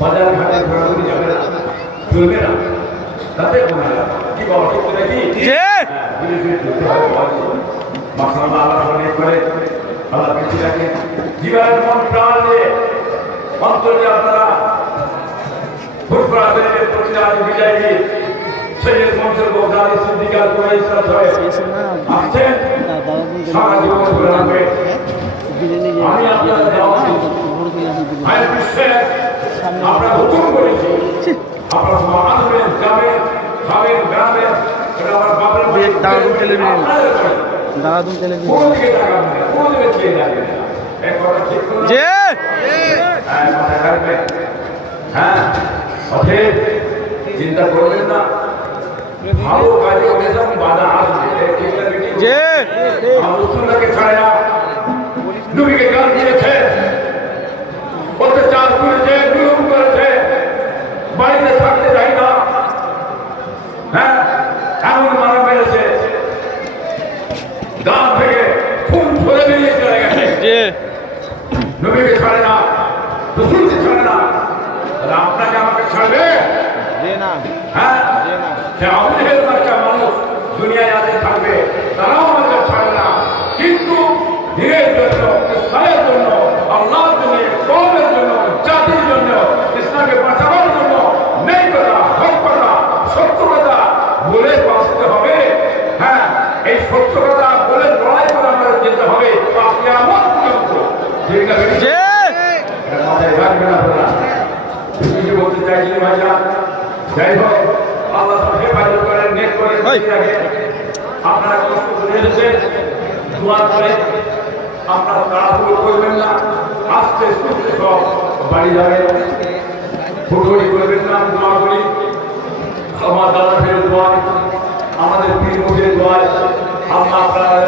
বাজার ঘাটে ঘোরাঘুরি যাবে না। চলবে না। তাতে কি বলো ঠিক নাকি হ্যাঁ, ধীরে ধীরে চলতে হবে মাসাল্লাহ আল্লাহ অনেক করে আল্লাহ বেঁচে রাখে। জীবনের মন প্রাণ দিয়ে অন্তর আপনারা ফুটবল বেরিয়ে প্রতিদান বিজয় গিয়ে সৈয়দ মনসুর বোগালি সিদ্দিকার কুরাই সাহেব আসছেন। সারা জীবন ধরে আমি আপনাদের বিশ্বে আমরা হুকুম করেছি আপনারা সব আসবেন যাবেন খাবেন বেড়াবেন এটা আমার বাপের বাড়ি। দারুণ টেলিভিশন। আপনাদের বাড়ি। দাদুন টেলিভিশন কোনো দিকে তাকাবেন না, কোনো দিকে চেয়ে যাবেন না। এক কথা ঠিক করুন। যে হ্যাঁ, মাথায় রাখবেন। হ্যাঁ, অতএব চিন্তা করবেন না ভালো কাজে যেসব বাধা আসবে ঠিক না বেটি? যে রসুল্লাহকে ছাড়ে গান থেকে খুন ধরে বেরিয়ে চলে গেছে। নবীকে ছাড়ে না রসুলকে ছাড়ে না। তাহলে আপনাকে আমাকে ছাড়বে? হ্যাঁ? সে বাচ্চা মানুষ দুনিয়ায় থাকবে। তারাও ছাড়বে না। কিন্তু দিনের জন্য ইসলামের জন্য আল্লাহর জন্য কমের জন্য জাতির জন্য ইসলামকে বাঁচানোর জন্য নেই কথা হক কথা সত্য কথা বলে বাঁচতে হবে। হ্যাঁ এই সত্য কথা বলে লড়াই করে আমাদের যেতে হবে আপনি আমার পর্যন্ত ঠিক আছে যে এটা মাথায় রাখবেন আপনারা। কিছু বলতে চাইছিলেন ভাইজান যাই হোক আল্লাহ সব হেফাজত করেন নেক করেন আপনারা কষ্ট করে এসেছেন দোয়া করে। আপনারা তাড়াহুড়ো করবেন না। আস্তে সুস্থে সব বাড়ি যাবেন হুড়োড়ি করবেন না আমি দোয়া করি। আমার দাদা ফের দোয়ায় আমাদের পীর মুখের দোয়ায় আল্লাহ আপনারা